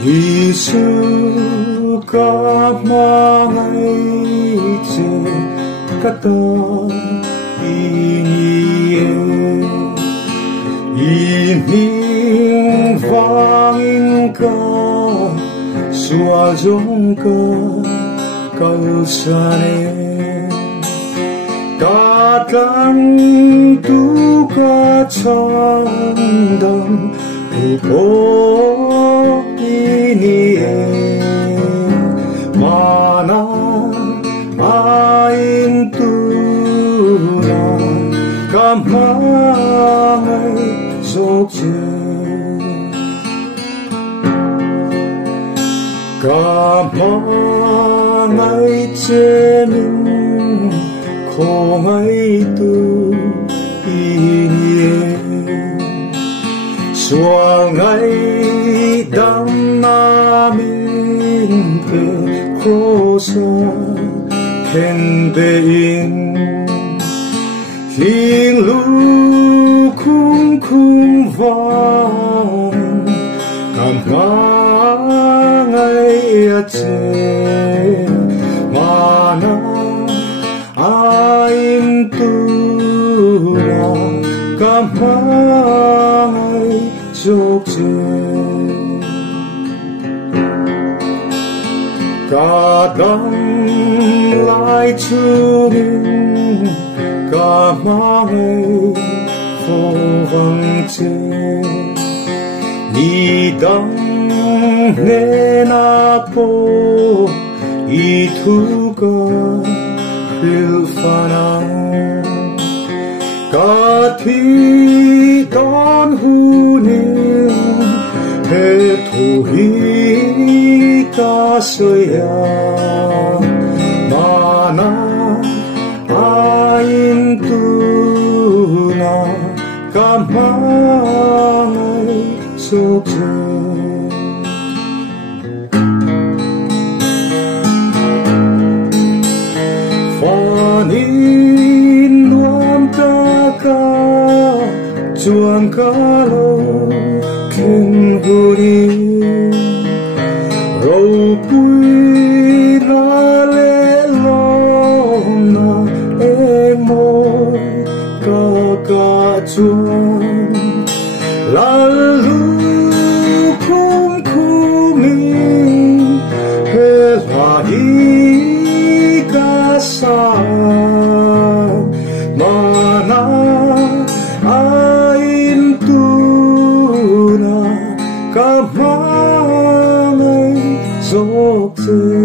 Isuka mangaice kata ini vangin ka suazong ka kausane Datang duka candang Upo ini Mana ain tuna Kamai sokje Kamai cemin Kongai tu ini Suangai dam namin pe kosa kendein Hinlu kum vang Kamangai ace Mana aim tuna kamai sokje kadang lai chumin kamai fovangche nidang nenapo ituga Hilfanang Kati don hunin Hetuhi kasayang Mana ain tuna Kamay sokje Chuan kalo king huri Rau pui na le long na emo Kaka chuan Lalu kum kumin Helahi kasan Mana ain tuna kamai sokje